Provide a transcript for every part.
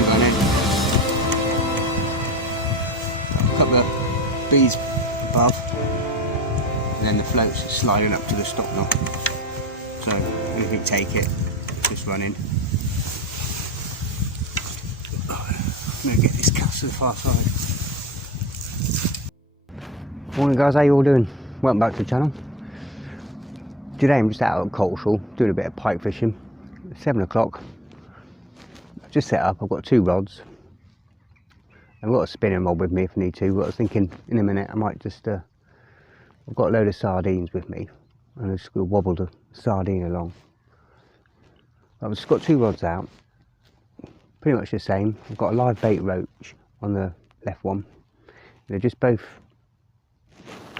pre-running. Got the beads above, and then the float's sliding up to the stop knot. So if you take it, just running. I'm going to get this cast to the far side. Morning guys, how you all doing? Welcome back to the channel. Today I'm just out at Coltishall doing a bit of pike fishing. It's 7 o'clock. I've just set up, I've got 2 rods. I've got a spinning rod with me if I need to, but I was thinking in a minute I might just, I've got a load of sardines with me and I'm just going to wobble the sardine along. I've just got 2 rods out, pretty much the same. I've got a live bait roach on the left one. They're just both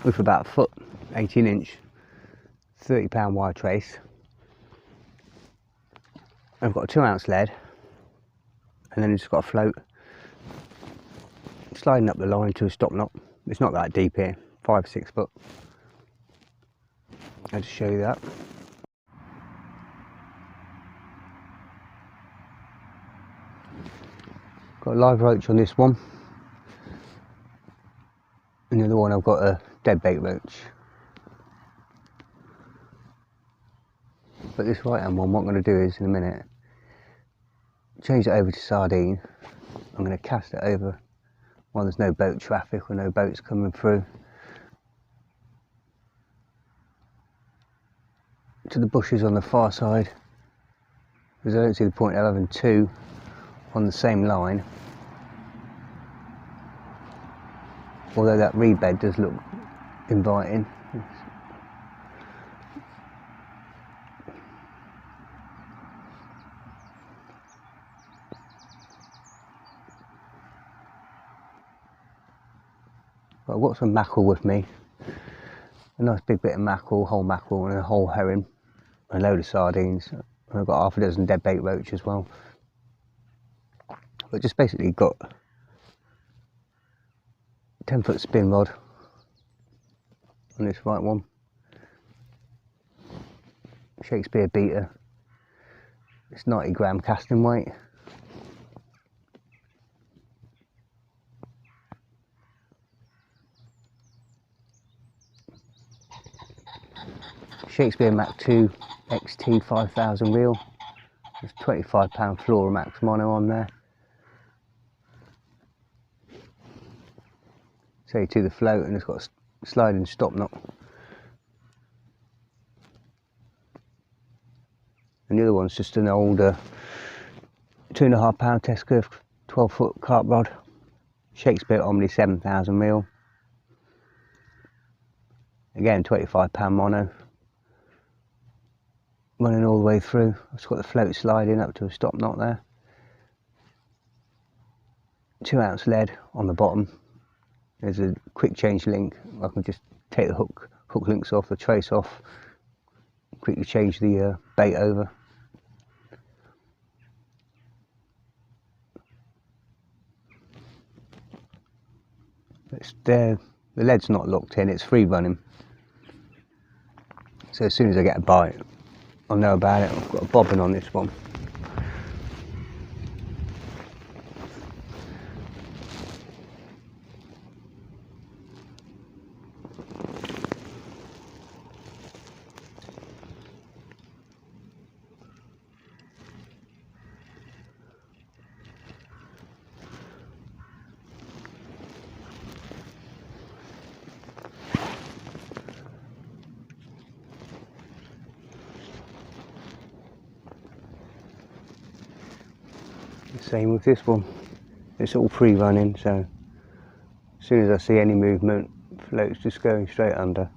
with about a foot, 18 inch, 30 pound wire trace. I've got a 2 ounce lead, and then it's just got a float sliding up the line to a stop knot. It's not that deep here, 5-6 foot. I'll just show you that. Got a live roach on this one, and the other one I've got a dead bait roach. But this right hand one, what I'm going to do is in a minute change it over to sardine. I'm going to cast it over while there's no boat traffic or no boats coming through to the bushes on the far side, because I don't see the point of having 2 on the same line, although that reed bed does look inviting. But I've got some mackerel with me, a nice big bit of mackerel, whole mackerel and a whole herring, a load of sardines, and I've got half a dozen dead bait roach as well. But just basically got 10-foot spin rod on this right one, Shakespeare beater, it's 90 gram casting weight. Shakespeare Mac 2 XT 5000 reel. There's 25 pound Flora Max mono on there. Say to the float, and it's got a sliding stop knot. And the other one's just an older 2.5 pound test curve 12-foot carp rod, Shakespeare Omni 7000 reel. Again 25 pound mono. Running all the way through. I've just got the float sliding up to a stop knot there. 2 ounce lead on the bottom. There's a quick change link. I can just take the hook links off, the trace off, quickly change the bait over. It's there. The lead's not locked in, it's free running. So as soon as I get a bite, I'll know about it. I've got a bobbin on this one. Same with this one, it's all free running, so as soon as I see any movement, float's just going straight under.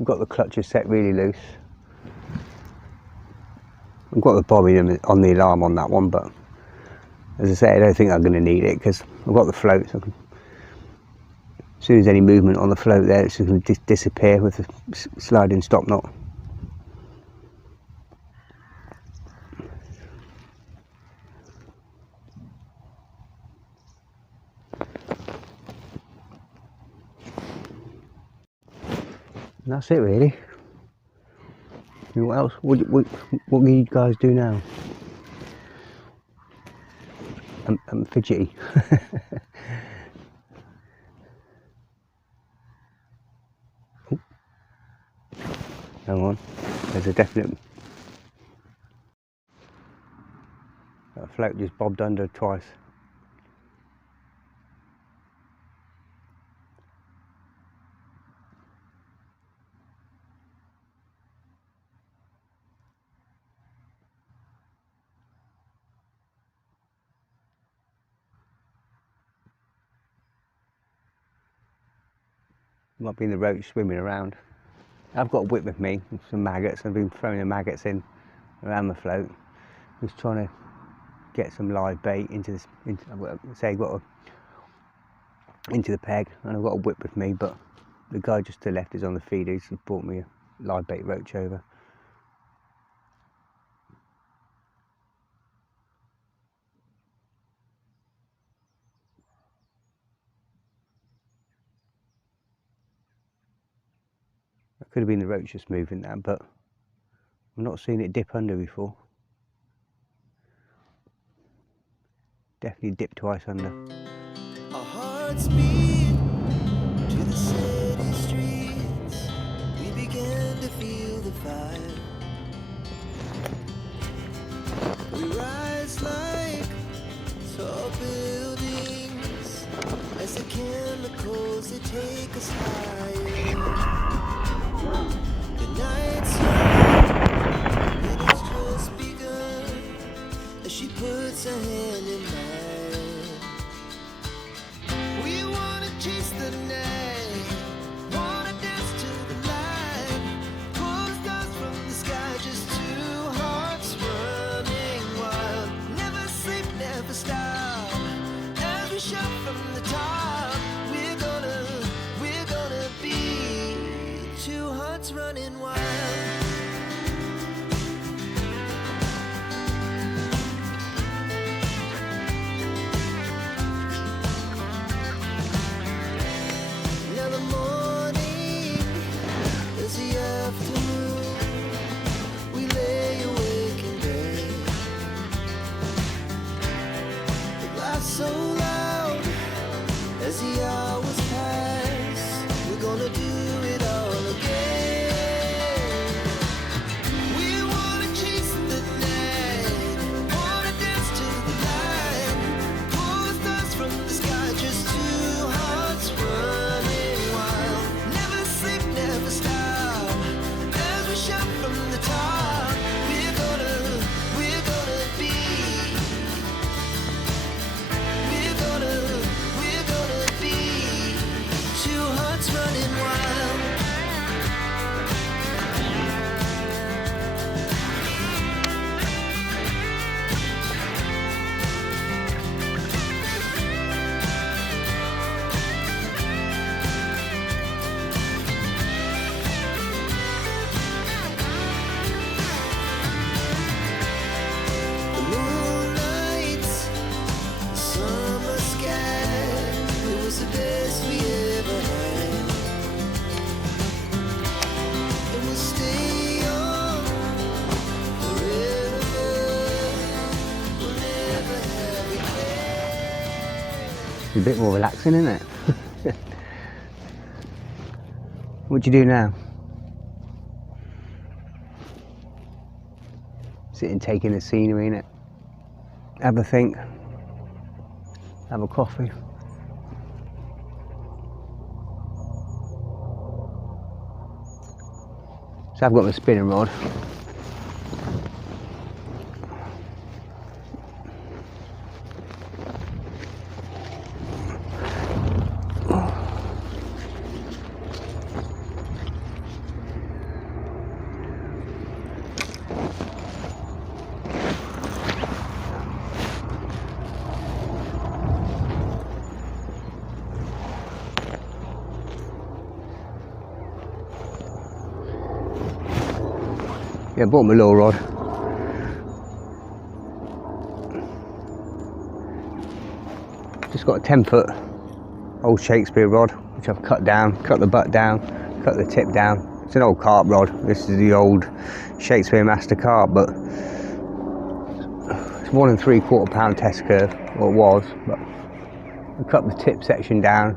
I've got the clutches set really loose. I've got the bobby on the alarm on that one, but as I say, I don't think I'm going to need it because I've got the float, so as soon as any movement on the float there, it's just going to disappear with the sliding stop knot. And that's it really. What else? What can you guys do now? I'm fidgety. Oh. Hang on, there's a definite... That float just bobbed under twice. Might be in the roach swimming around. I've got a whip with me, with some maggots. I've been throwing the maggots in around the float. Just trying to get some live bait into this. I've got into the peg, and I've got a whip with me. But the guy just to the left is on the feeder. He's brought me a live bait roach over. That could have been the roach just moving that, but I've not seen it dip under before. Definitely dipped twice under. Our hearts beat to the city streets. We began to feel the fire. We rise like tall buildings as the chemicals they take us higher. The night's young, it has just begun as she puts her hand in mine. We wanna chase the night, wanna dance to the light, pull stars from the sky, just two hearts running wild. Never sleep, never stop, as we shout from the top. We're gonna be two hearts running wild. Now the morning is the afternoon. We lay awake in bed. The laughs so loud as the hours pass. We're gonna do it all again. We wanna chase the night, wanna dance to the light, pull stars from the sky, just two hearts running wild. Never sleep, never stop, as we shout from the top. We're gonna be, we're gonna be two hearts running wild. The moonlight, the summer sky, it was the best we ever had. And we'll stay on forever. We'll never have regret. It's a bit more relaxing, isn't it? What do you do now? Sitting, taking the scenery, innit? Have a think. Have a coffee. So I've got my spinning rod. Yeah, I bought my little rod. Just got a 10-foot old Shakespeare rod, which I've cut down, cut the butt down, cut the tip down, It's an old carp rod. This is the old Shakespeare Master carp, but it's 1 3/4 pound test curve, or it was, but I've cut the tip section down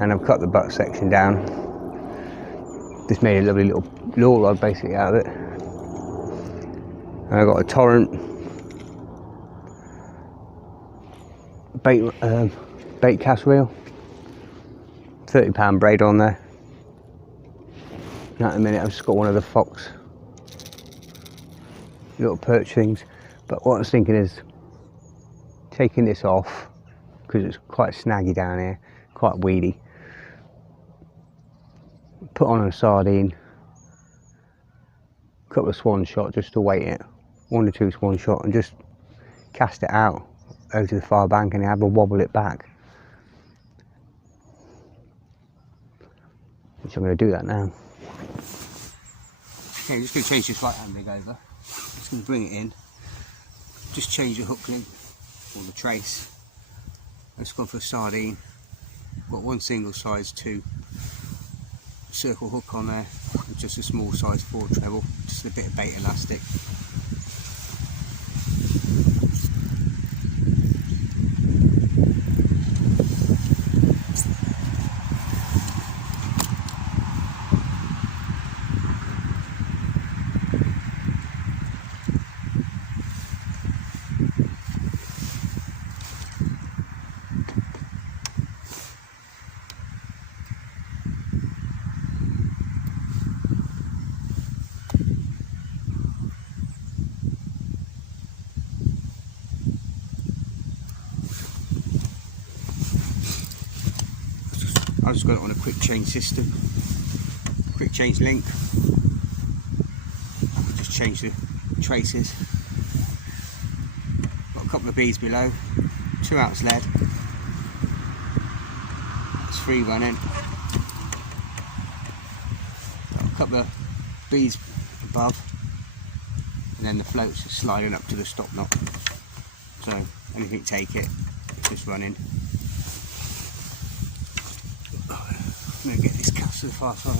and I've cut the butt section down. Just made a lovely little lure rod basically out of it. And I got a torrent bait cast reel, £30 braid on there. Now in a minute I've just got one of the fox little perch things, but what I was thinking is taking this off because it's quite snaggy down here, quite weedy. Put on a sardine, a couple of swan shot just to weight it, 1 or 2 swan shot, and just cast it out over to the far bank and have a wobble it back. Which I'm going to do that now. Okay, I'm just going to change this right hand rig over. Just going to bring it in. Just change the hook link or the trace. I've just gone for a sardine. Got one single size 2 circle hook on there, with just a small size 4 treble, just a bit of bait elastic. I've just got it on a quick change system, quick change link. Just change the traces. Got a couple of beads below, 2 ounce lead. It's free running. Got a couple of beads above, and then the floats are sliding up to the stop knot. So anything take it, it's just running. I'm going to get this cast to the far side.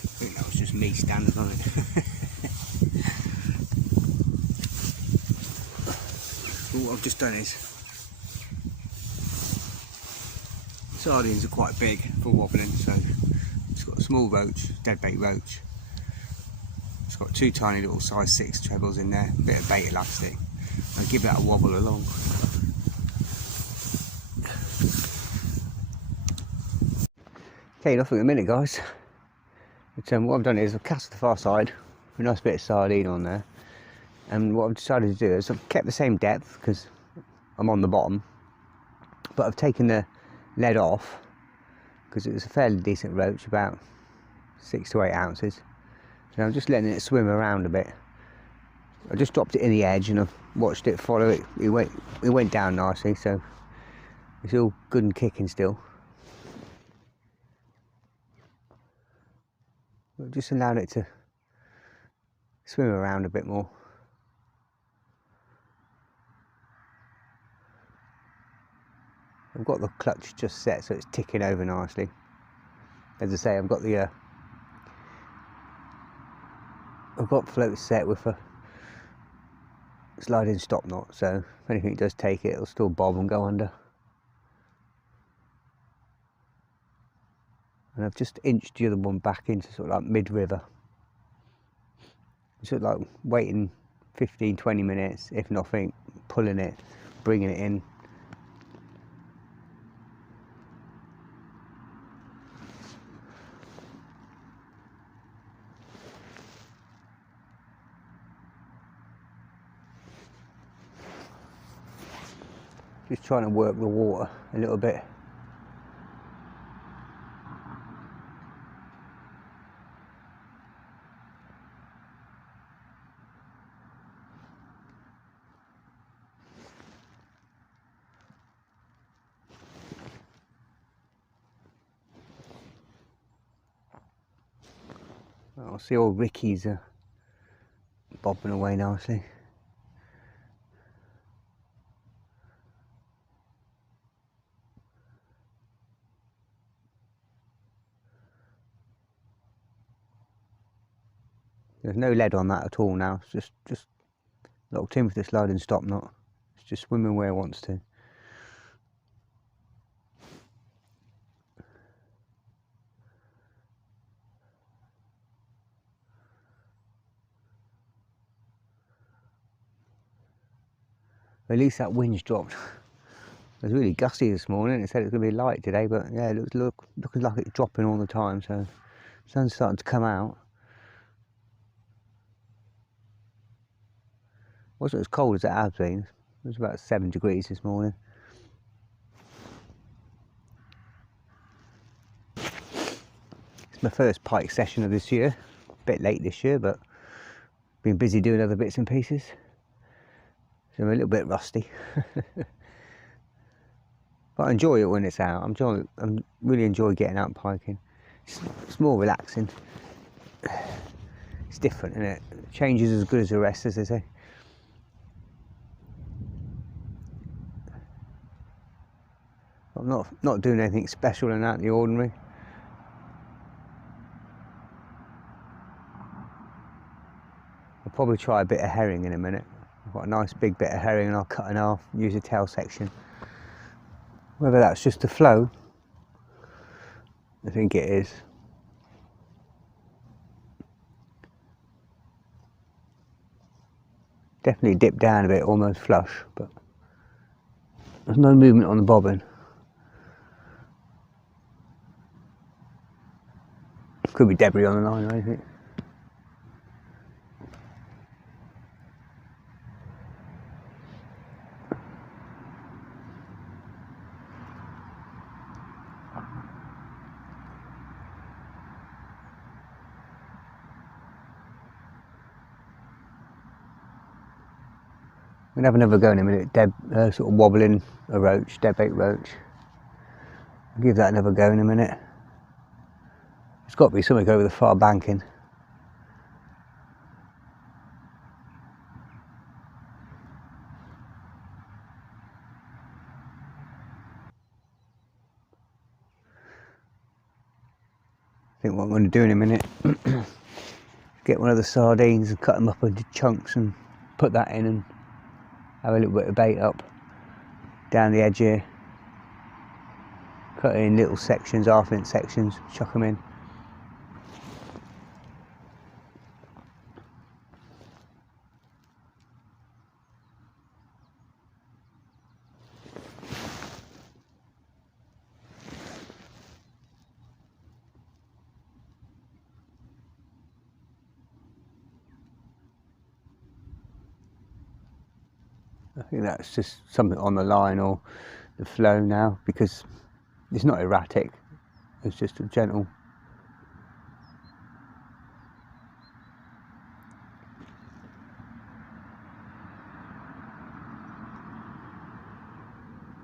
I think that was just me standing on it. But what I've just done is, sardines are quite big for wobbling, so it's got a small roach, dead bait roach. It's got 2 tiny little size 6 trebles in there, a bit of bait elastic. I'll give that a wobble along. Okay, enough in a minute, guys. But, what I've done is I've cast the far side, a nice bit of sardine on there, and what I've decided to do is I've kept the same depth because I'm on the bottom, but I've taken the lead off because it was a fairly decent roach, about 6 to 8 ounces. So I'm just letting it swim around a bit. I just dropped it in the edge and I've watched it follow it. It went down nicely, so it's all good and kicking still. But just allowed it to swim around a bit more. I've got the clutch just set so it's ticking over nicely. As I say, I've got float set with a sliding stop knot, so if anything does take it, it'll still bob and go under. And I've just inched the other one back into sort of like mid-river. Sort of like waiting 15-20 minutes, if nothing, pulling it, bringing it in. Just trying to work the water a little bit. I'll see all Ricky's bobbing away nicely. There's no lead on that at all now. It's just locked in with the sliding stop knot. It's just swimming where it wants to. At least that wind's dropped. It was really gusty this morning. It said it's going to be light today, but yeah, it looking like it's dropping all the time. So the sun's starting to come out. It wasn't as cold as it has been. It was about 7 degrees this morning. It's my first pike session of this year. A bit late this year, but been busy doing other bits and pieces. So I'm a little bit rusty. But I enjoy it when it's out. I really enjoy getting out piking. It's more relaxing. It's different, isn't it? Change is as good as the rest, as they say. I'm not doing anything special and out of the ordinary. I'll probably try a bit of herring in a minute. I've got a nice big bit of herring and I'll cut in half, use a tail section. Whether that's just a flow, I think it is. Definitely dipped down a bit, almost flush, but there's no movement on the bobbin. Could be debris on the line or anything. We'll have another go in a minute, sort of wobbling a roach, deadbait roach. I'll give that another go in a minute. There's got to be something over the far banking. I think what I'm going to do in a minute, get one of the sardines and cut them up into chunks and put that in and have a little bit of bait up down the edge here. Cut it in little sections, half-inch sections, chuck them in. I think that's just something on the line or the flow now, because it's not erratic, it's just a gentle.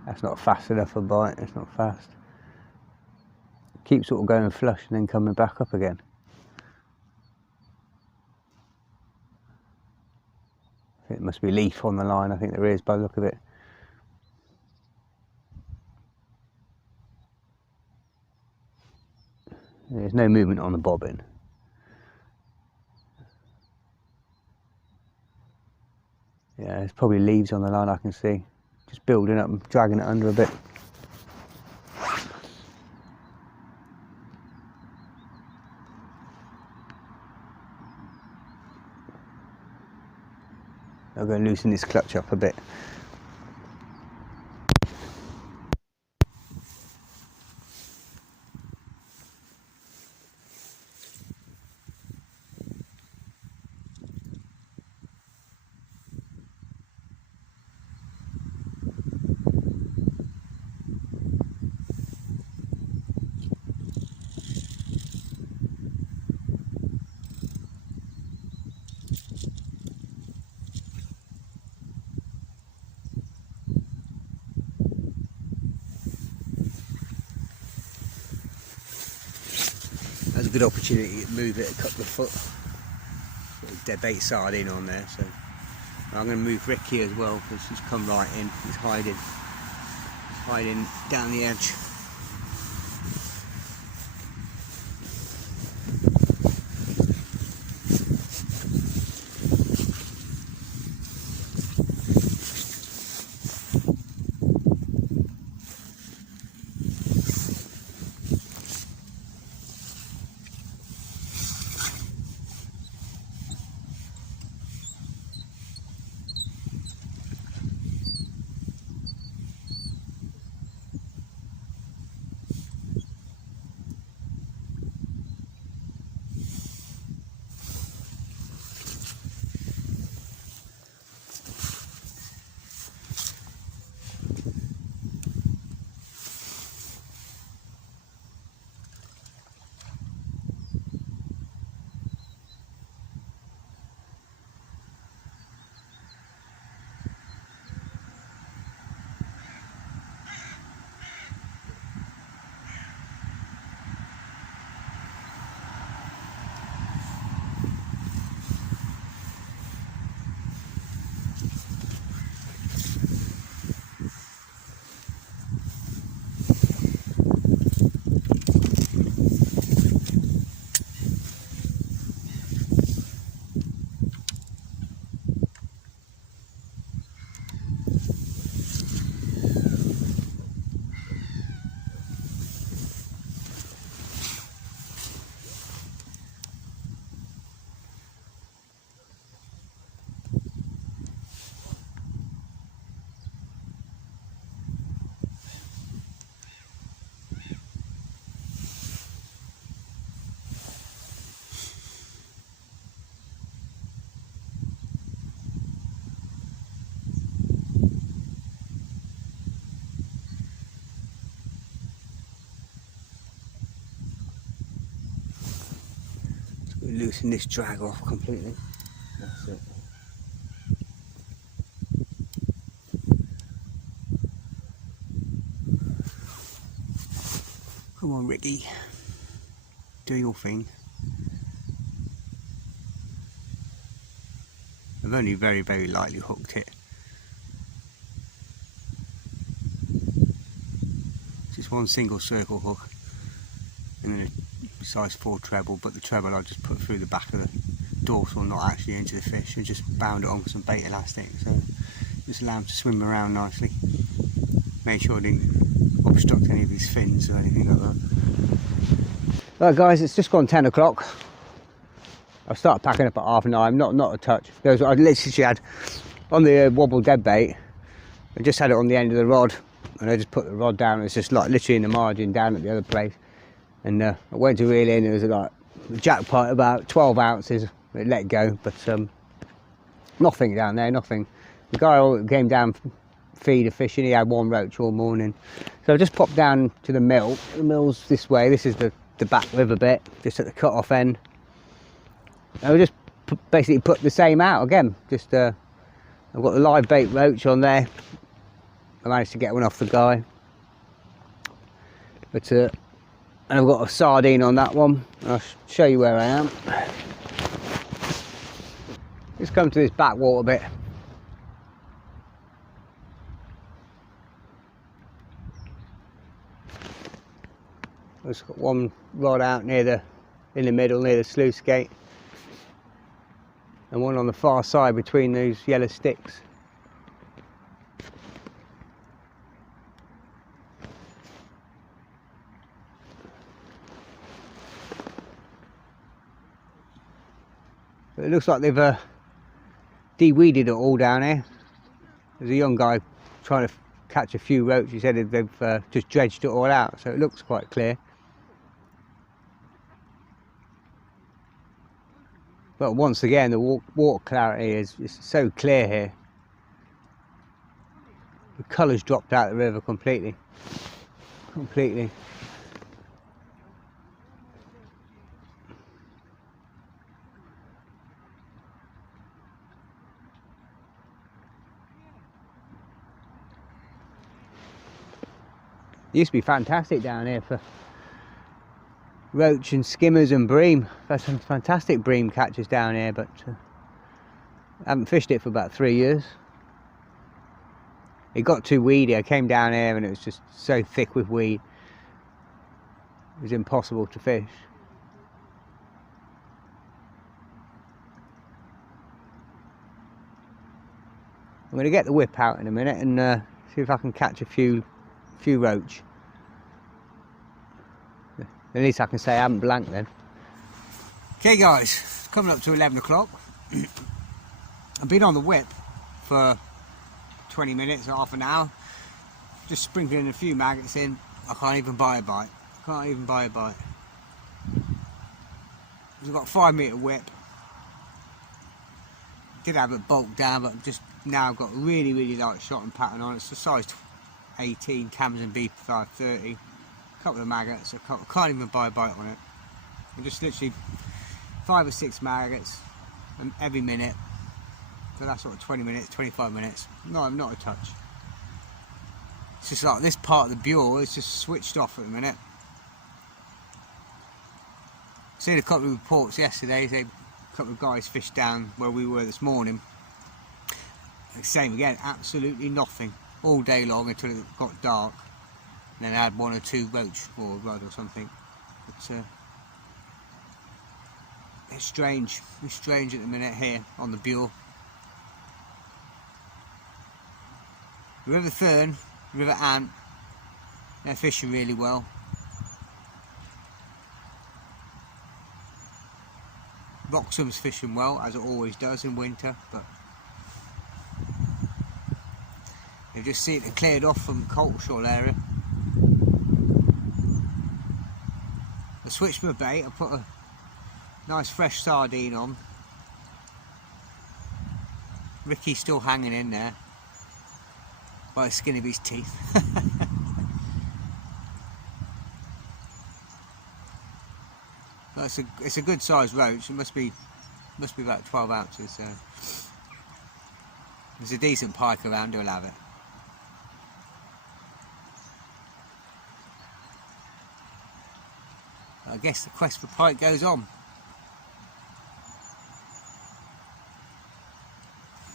That's not fast enough a bite, it's not fast. Keep sort of going flush and then coming back up again. I think it must be leaf on the line, I think there is by the look of it. There's no movement on the bobbin. Yeah, there's probably leaves on the line I can see. Just building up and dragging it under a bit. I'm going to loosen this clutch up a bit. That's a good opportunity to move it a couple of foot. Dead bait sardine on there, so I'm going to move Rick here as well because he's come right in. He's hiding down the edge. Loosen this drag off completely. That's it. Come on, Ricky. Do your thing. I've only very, very lightly hooked it. Just one single circle hook and then a size 4 treble, but the treble I just put through the back of the dorsal, not actually into the fish. I just bound it on with some bait elastic, so just allow him to swim around nicely. Make sure I didn't obstruct any of his fins or anything like that. Right guys, it's just gone 10 o'clock. I've started packing up at 9:30, not a touch. I literally had on the wobble dead bait, I just had it on the end of the rod and I just put the rod down. It's just like literally in the margin down at the other place. And I went to reel in, it was like a jackpot about 12 ounces, it let go, but nothing down there, nothing. The guy came down feed a fish and he had one roach all morning. So I just popped down to the mill. The mill's this way, this is the back river bit, just at the cut off end. And I just basically put the same out again. Just I've got the live bait roach on there. I managed to get one off the guy. But and I've got a sardine on that one. I'll show you where I am. Just come to this backwater bit. There's got one rod out in the middle near the sluice gate, and one on the far side between those yellow sticks. But it looks like they've de-weeded it all down here. There's a young guy trying to catch a few roach. He said they've just dredged it all out, so it looks quite clear. But once again, the water clarity is so clear here. The colour's dropped out of the river completely. Completely. It used to be fantastic down here for roach and skimmers and bream. There's some fantastic bream catches down here, but I haven't fished it for about 3 years. It got too weedy. I came down here and it was just so thick with weed. It was impossible to fish. I'm going to get the whip out in a minute and see if I can catch a few roach. At least I can say I haven't blanked then. Okay guys, coming up to 11 o'clock. I've been on the whip for 20 minutes, half an hour. Just sprinkling a few maggots in. I can't even buy a bite. Can't even buy a bite. I've got a 5 metre whip. Did have it bulked down, but just now got a really light shot and pattern on it. It's a size 18 Camden B530. A couple of maggots. I can't even buy a bite on it. I'm just literally 5 or 6 maggots every minute. So that's sort of 20 minutes, 25 minutes. No, not a touch. It's just like this part of the Bure is just switched off at the minute. Seen a couple of reports yesterday. A couple of guys fished down where we were this morning. Same again, absolutely nothing all day long until it got dark. And then I had 1 or 2 roach or a rudd or something. But it's strange. It's strange at the minute here on the Bure. River Thurn, River Ant, they're fishing really well. Wroxham's fishing well, as it always does in winter, but they've just seen it cleared off from Coltishall area. I switched my bait. I put a nice fresh sardine on. Ricky's still hanging in there by the skin of his teeth. It's a good sized roach. It must be about 12 ounces. There's a decent pike around. He'll have it. I guess the quest for pike goes on.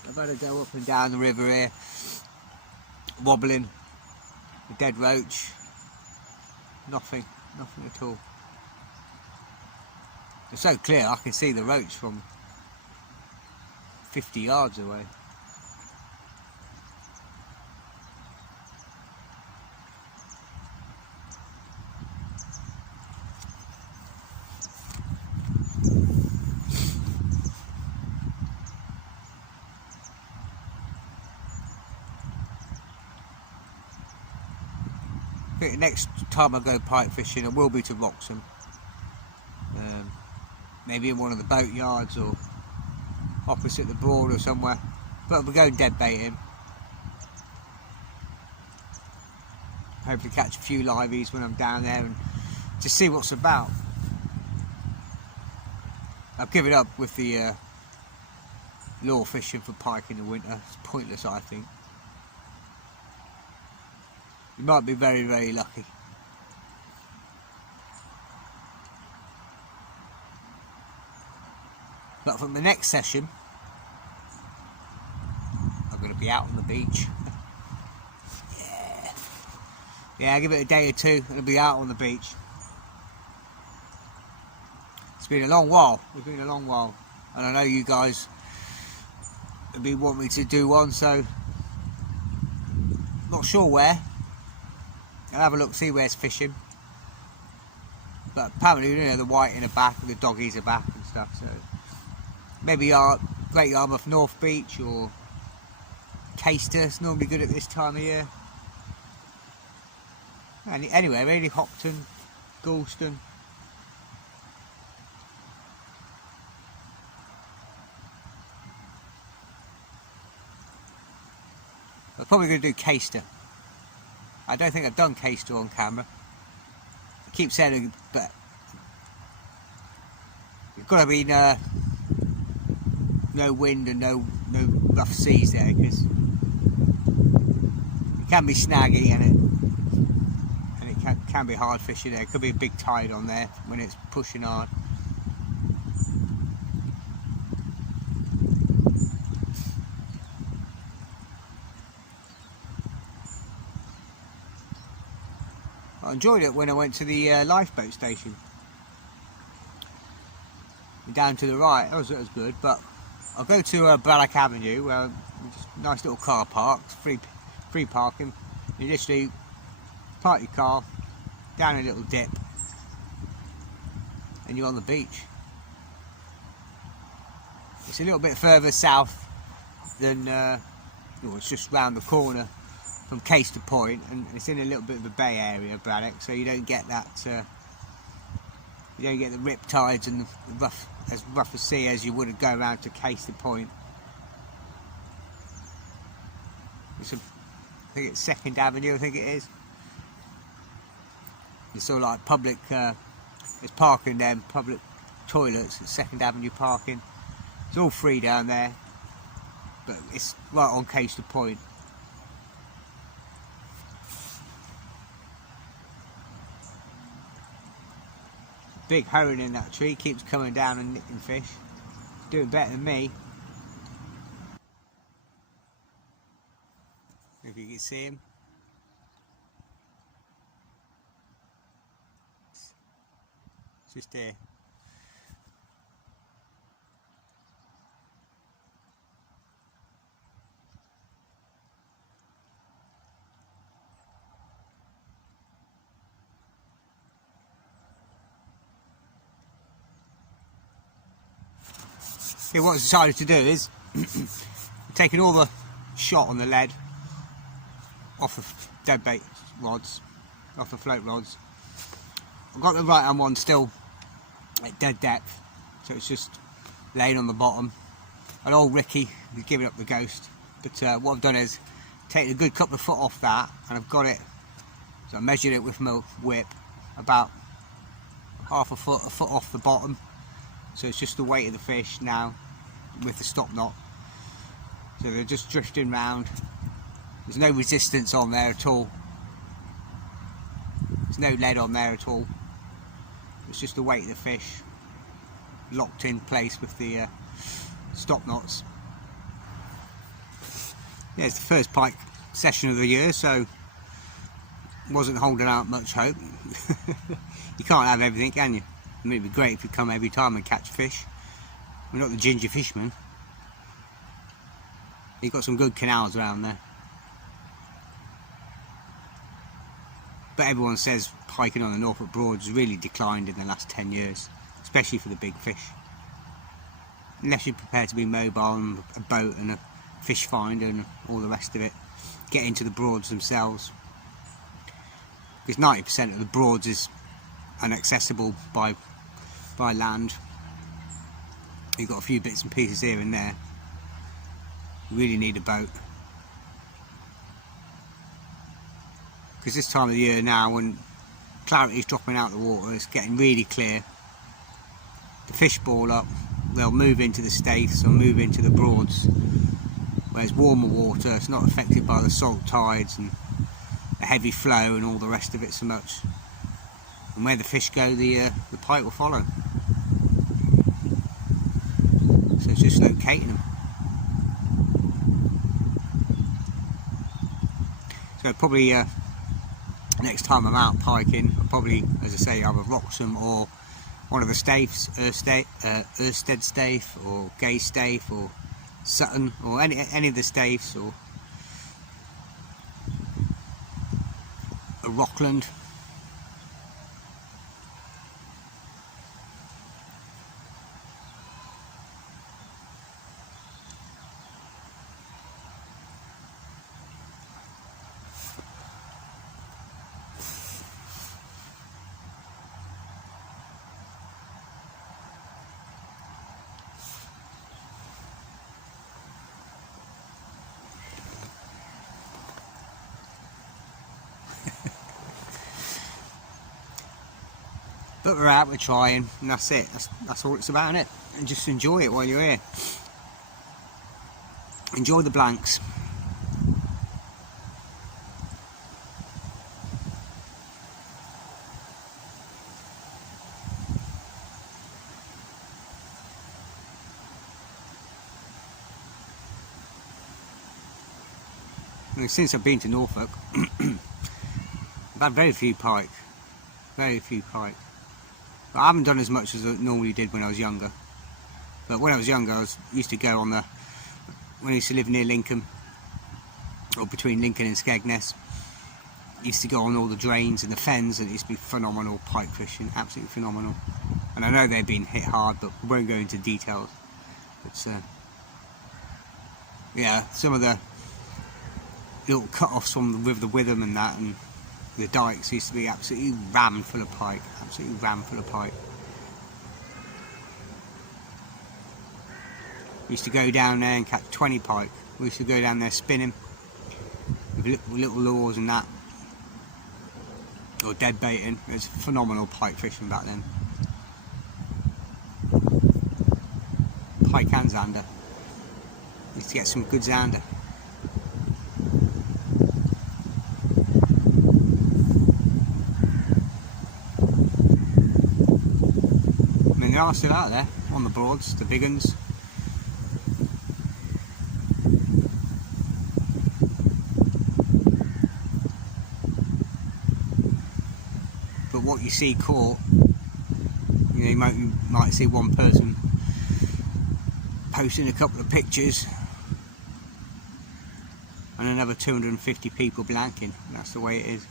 I've had to go up and down the river here, wobbling. A dead roach. Nothing at all. It's so clear I can see the roach from 50 yards away. I think the next time I go pike fishing it will be to Wroxham. Maybe in one of the boat yards or opposite the Broad or somewhere. But we're going dead baiting. Hopefully catch a few liveys when I'm down there and just see what's about. I've given up with the lure fishing for pike in the winter. It's pointless, I think. You might be very lucky. But from the next session, I'm going to be out on the beach. Yeah, give it a day or two and I'll be out on the beach. been a long while. It's been a long while, and I know you guys have been wanting me to do one, so not sure where. I'll have a look, see where it's fishing. But apparently, you know, the white in the back, the doggies are back and stuff. So maybe Great Yarmouth, North Beach, or Caister. It's normally good at this time of year. And anyway, really, Hopton, Galston. I'm probably going to do Caister. I don't think I've done Caister on camera. I keep saying, but it's got to be no wind and no rough seas there, because it can be snaggy and it can be hard fishing there. It could be a big tide on there when it's pushing hard. I enjoyed it when I went to the lifeboat station. Down to the right, that was good, but I'll go to Braddock Avenue, where nice little car park, free parking. You literally park your car, down a little dip, and you're on the beach. It's a little bit further south than, it's just round the corner from Caister Point, and it's in a little bit of a bay area, Braddock, so you don't get that, you don't get the rip tides and the rough a sea as you would go around to Caister Point. I think it's 2nd Avenue, I think it is. It's sort of like public, there's parking there, public toilets, it's 2nd Avenue parking. It's all free down there, but it's right on Caister Point. Big heron in that tree, keeps coming down and nicking fish. Doing better than me. If you can see him. It's just there. Okay, what I decided to do is taking all the shot on the lead off the dead bait rods, off the float rods. I've got the right hand one still at dead depth, so it's just laying on the bottom. And old Ricky is giving up the ghost, but what I've done is taken a good couple of foot off that, and I've got it, so I measured it with my whip, about half a foot off the bottom. So it's just the weight of the fish now with the stop knot. So they're just drifting round. There's no resistance on there at all. There's no lead on there at all. It's just the weight of the fish locked in place with the stop knots. Yeah, it's the first pike session of the year, so wasn't holding out much hope. You can't have everything, can you? I mean, it'd be great if you come every time and catch fish. We're not the ginger fisherman. You've got some good canals around there. But everyone says piking on the Norfolk Broads has really declined in the last 10 years, especially for the big fish. Unless you're prepared to be mobile and a boat and a fish finder and all the rest of it, get into the Broads themselves. Because 90% of the Broads is inaccessible by land. You've got a few bits and pieces here and there. You really need a boat. Because this time of the year now, when clarity is dropping out of the water, it's getting really clear. The fish ball up, they'll move into the Staithes or move into the Broads. Whereas warmer water, it's not affected by the salt tides and the heavy flow and all the rest of it so much. And where the fish go, the pike will follow. So it's just locating them. So probably next time I'm out piking, I'll probably, as I say, either Wroxham or one of the stafes, Ersted stafe or Gay stafe or Sutton or any of the stafes, or a Rockland. But we're out, we're trying, and that's it. That's all it's about, innit? And just enjoy it while you're here. Enjoy the blanks. And since I've been to Norfolk, I've had very few pike. Very few pike. I haven't done as much as I normally did when I was younger. But when I was younger, I used to go on when I used to live near Lincoln, or between Lincoln and Skegness, used to go on all the drains and the fens, and it used to be phenomenal pike fishing, absolutely phenomenal. And I know they've been hit hard, but we won't go into details. But yeah, some of the little cut-offs from the River Witham and that, and the dikes used to be absolutely rammed full of pike, absolutely rammed full of pike. We used to go down there and catch 20 pike. We used to go down there spinning with little lures and that, or dead baiting. It was phenomenal pike fishing back then. Pike and zander. Used to get some good zander. They are still out there on the Broads, the big uns. But what you see caught, you know, you might see one person posting a couple of pictures and another 250 people blanking. That's the way it is.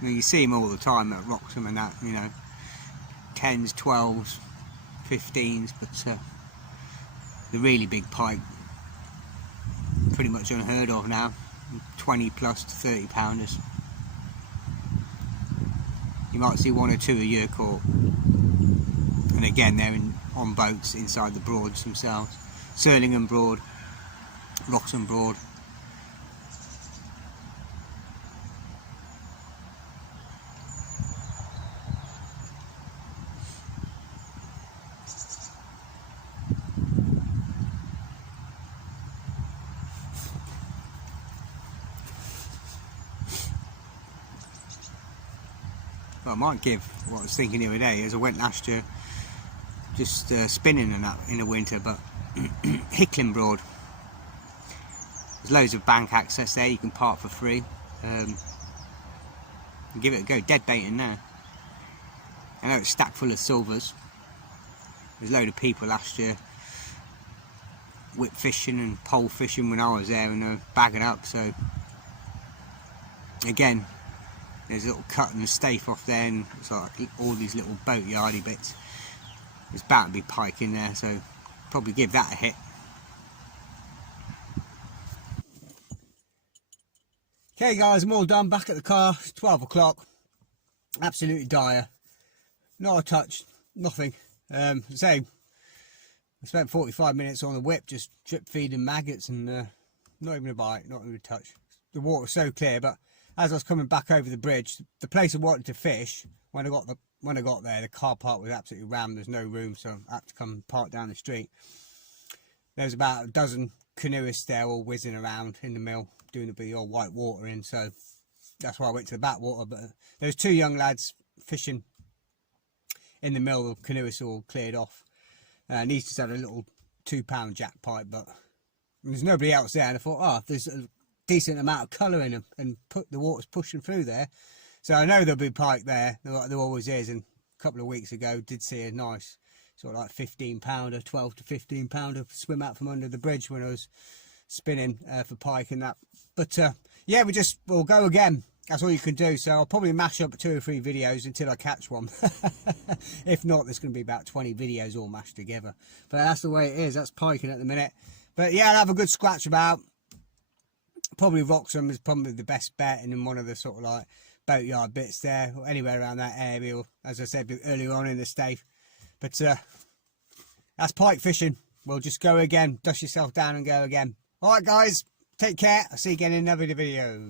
You see them all the time at Wroxham and that, you know, 10s, 12s, 15s, but the really big pike, pretty much unheard of now, 20 plus to 30 pounders. You might see one or two a year caught, and again they're on boats inside the Broads themselves. Surlingham Broad, Wroxham Broad. I might give what I was thinking the other day, as I went last year just spinning and that in the winter, but Hickling Broad, there's loads of bank access there, you can park for free, give it a go. Dead baiting there. I know it's stacked full of silvers. There's a load of people last year whip fishing and pole fishing when I was there, and they're bagging up. So again, there's a little cut and a stafe off there, and it's like all these little boatyardy bits. There's bound to be pike in there, so probably give that a hit. Okay guys, I'm all done, back at the car. It's 12 o'clock. Absolutely dire. Not a touch, nothing. I spent 45 minutes on the whip just drip feeding maggots, and not even a bite, not even a touch. The water's so clear, but as I was coming back over the bridge, the place I wanted to fish, when I got there, the car park was absolutely rammed. There's no room, so I had to come and park down the street. There was about a dozen canoeists there, all whizzing around in the mill, doing the old white water in. So that's why I went to the backwater. But there was two young lads fishing in the mill. The canoeists all cleared off. And he's just had a little £2 jack pike, but there's nobody else there. And I thought, oh, there's a decent amount of colour in them, and the water's pushing through there. So I know there'll be pike there, like there always is. And a couple of weeks ago, did see a nice sort of like 15-pounder, 12 to 15-pounder swim out from under the bridge when I was spinning for pike and that. But yeah, we'll go again. That's all you can do. So I'll probably mash up 2 or 3 videos until I catch one. If not, there's going to be about 20 videos all mashed together. But that's the way it is. That's piking at the minute. But yeah, I'll have a good scratch about. Probably Wroxham is probably the best bet, and in one of the sort of like boatyard bits there, or anywhere around that area, or as I said earlier on in the stave. But that's pike fishing. We'll just go again. Dust yourself down and go again. All right, guys. Take care. I'll see you again in another video.